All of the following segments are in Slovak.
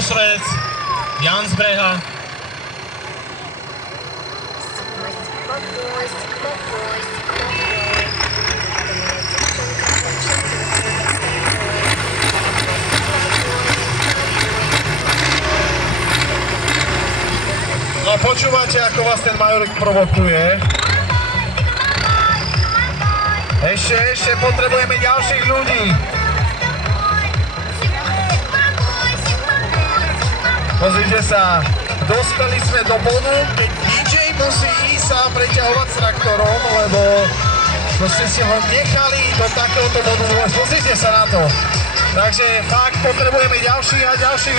uprostred Jan z Breha. No počúvate, ako vás ten Majorik provokuje. Ešte potrebujeme ďalších ľudí. Pozrite sa, dospeli sme do bodu, keď DJ musí ísť sa preťahovať s traktorom, lebo proste si ho nechali do takéhoto bodu. Pozrite sa na to. Takže fakt potrebujeme ďalších a ďalších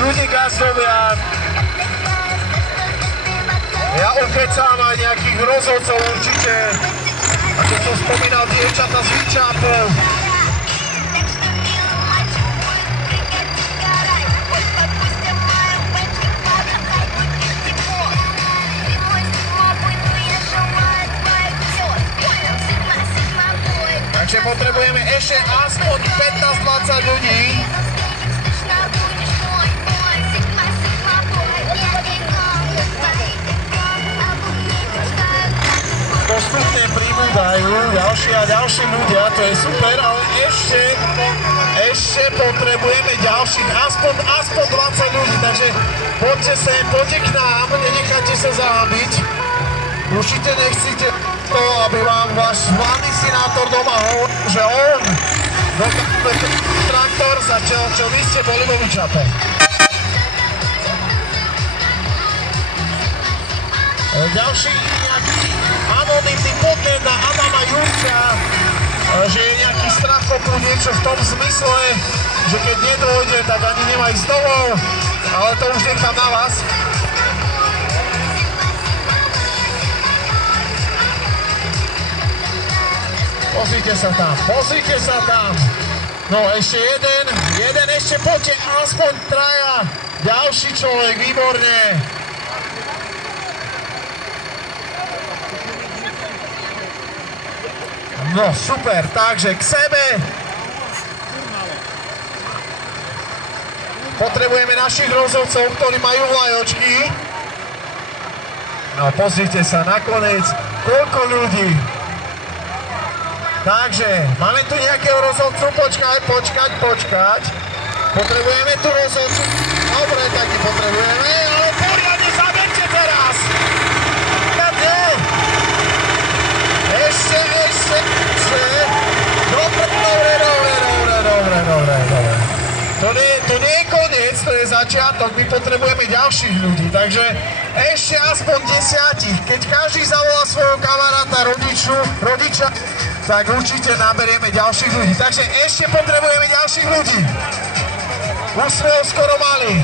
ľudí gazdovia. Ja ukecám aj nejakých rozhodcov určite. Ako som spomínal, dievčata z Výčapu. Takže potrebujeme ešte aspoň 15-20 ľudí. Postupne pribúdajú ďalší a ďalší ľudia, to je super, ale ešte potrebujeme ďalších, aspoň 20 ľudí, takže poďte k nám, nenechajte sa zahambiť. Určite nechcete to, aby vám váš hlavný senátor doma hovoril, že on dokáže traktor začal, čo vy ste boli vo Výčape. Ďalší nejaký anonymný podnet na Adama Jurča, že je nejaký strachopľúd, niečo v tom zmysle, že keď nedôjde, tak ani nemá ísť domov, ale to už nechám na vás. Pozrite sa tam. No ešte jeden ešte poďte, aspoň traja. Ďalší človek, výborne. No super, takže k sebe. Potrebujeme našich rozhodcov, ktorí majú vlajočky. No pozrite sa, nakoniec, koľko ľudí. Takže, máme tu nejakého rozhodcu, počkať. Potrebujeme tu rozhodcu. Dobre, tak nepotrebujeme, ale poriadne zaberte teraz. Ešte. Dobre. To nie je koniec, to je začiatok, my potrebujeme ďalších ľudí, takže ešte aspoň 10. Keď každý zavolá svojho kamaráta, rodiča, tak určite naberieme ďalších ľudí. Takže ešte potrebujeme ďalších ľudí. Už sme ho skoro mali.